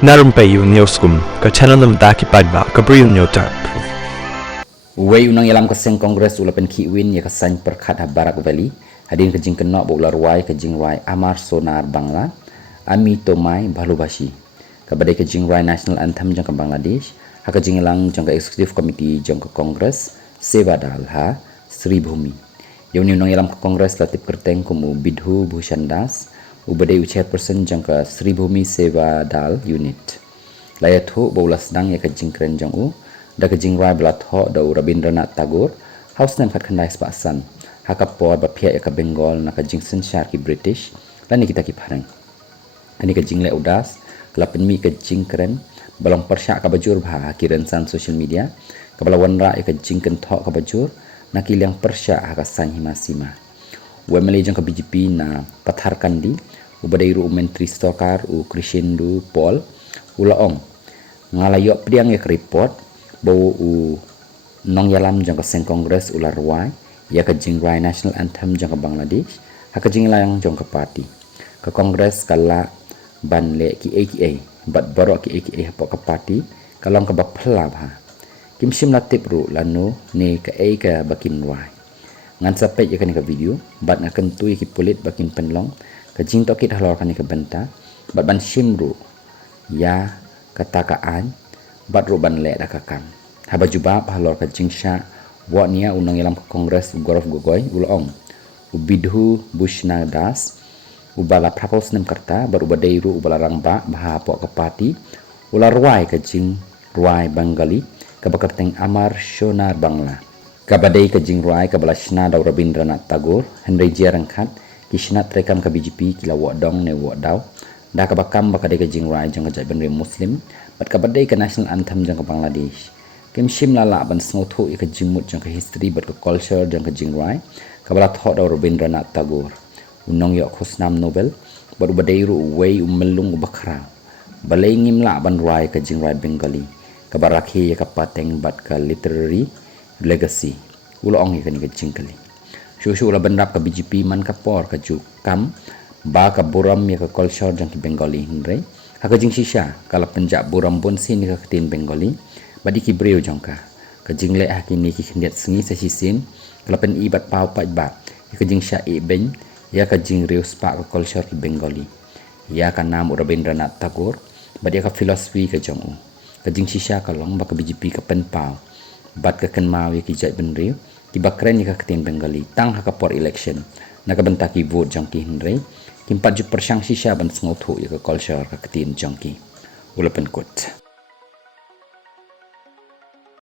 Na Rympei U channel paidbah Bri U Hynñiewtrep. Nongialam Congress ulapen kiwin ya kesan perkhat Barak Valley hadin kejing kenok bola rwai kejing rwai amar sonar Bangla ami tomai bhalubashi kabadai kejing rwai National Anthem jang ke Bangladesh ha kejing lang jang ke Executive Committee jang ke Congress seva dal ha Sri Bhumi yauni nongialam Congress latip kyrteng kumu bidhu bhushan das ubadai chairperson jang ke Sri Bhumi seva dal unit layathu bola sedang ya kejing keren jang u da kejing rwai belatho da Rabindranath Tagore house nam khat khandai spasan hakapor ba phia ya ka Bengal na kejing sensyar ki British lani kita ki pharang ani kejing le udas kelapen mi kejing keren balong persyak ka bajur bha Kyrshan social media kabala wanra ya kejing kenthok ka bajur na kilang persyak ha ka san himasima wemeli jang ka BJP na patharkan di ubadairu menteri stokar u Kyrshan Paul ulaong ngalayok pediang ya report bahawa Nongialam jang ke Congress ular rwai ya kejing rwai National Anthem jang ke Bangladesh ha kejing layang jang ke parti ke Congress kala ban le ki bat baroh ki ha ke parti kalong ke bapla ha kim sim latip ru lanu ne ke ke bakin rwai ngan sampai ya kan ke video bat ngaken tu ki pulit bakin penlong kejing tokit halor kan ke benta bat ban sim ru ya katakaan bat ruban le dakakam haba jubab halor ka jingsha wa nia Nongialam Congress gorof gogoy ulong ubidhu bushna das ubala parasnam karta baru badairu ubala rangba baha pok ke parti ular rwai ka jing rwai Bengali ka bakarteng amar sonar Bangla ka badai ka jing rwai ka balashna da Rabindranath Tagore hendai jarangkhat kisna trekam ka BJP kila wa dong ne wa daw da ka bakam bakadai ka jing rwai jang ka benri muslim bat ka badai ka National Anthem jang ka Bangladesh kim shim lala ban snotho ka jingmut jang ka history bat ka culture jang ka jing rwai ka bala tho da Rabindranath Tagore unong yo khosnam Nobel baru badairu wei melung bakra balai ngimla ban rwai ka jing rwai Bengali ka barakhi ya ka pateng bat ka literary legacy ulong ya ka ni ka jingkali shushu la banrap ka BJP man ka por ka ju kam ba ka buram ya ka culture jang ki Bengali hindre ha ka jing shisha kala penjak buram bon sin ka tin Bengali badi ki Bri U jangka ka jing le ha ki ni ki khndiat sengi sa sisin kala pen ibat pau paidbah ka jing sha e ben ya ka jing reus pa ka culture ki Bengali ya ka nam Rabindranath Tagore badi ka philosophy ka jong u ka jing shisha ka long ba ka BJP ka pen pau bat ka kan mau ya ki jai ben riu ki bakren ya ka tin Bengali tang ha ka por election na ka benta ki vote jang ki hindre kim 40% shisha ban sngoth ya ka culture ka tin jang ki ulapen kut